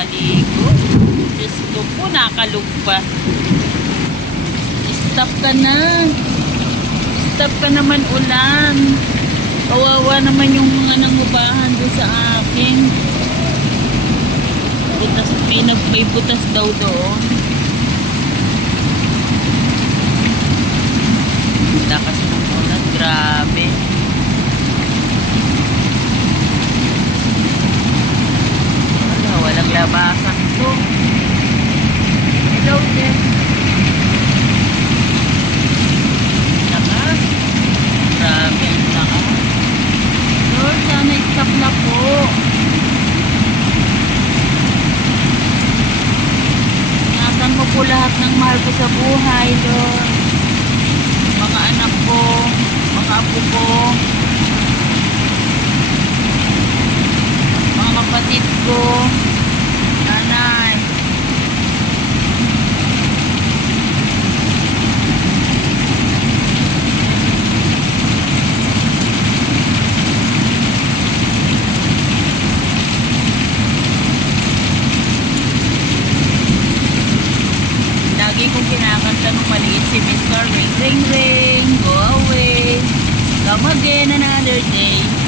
maligo. Diyos ko po, nakalug pa. Stop ka na. Stop ka naman, ulan. Kawawa naman yung mga nangubahan doon sa akin. Butas, may butas daw doon. Lakas ng ulan, grabe. Walang labasan ito. Hello there. Lakas. Grabe ang lakas. Lord, sana stop na po. Ingatan mo po lahat ng mahal ko sa buhay, Lord. Mga anak ko, mga apo ko, mga kapatid ko, nanay. Lagi kong kinakanta nung maliit si Mr. Ring Ring Ring, go away, come again another day.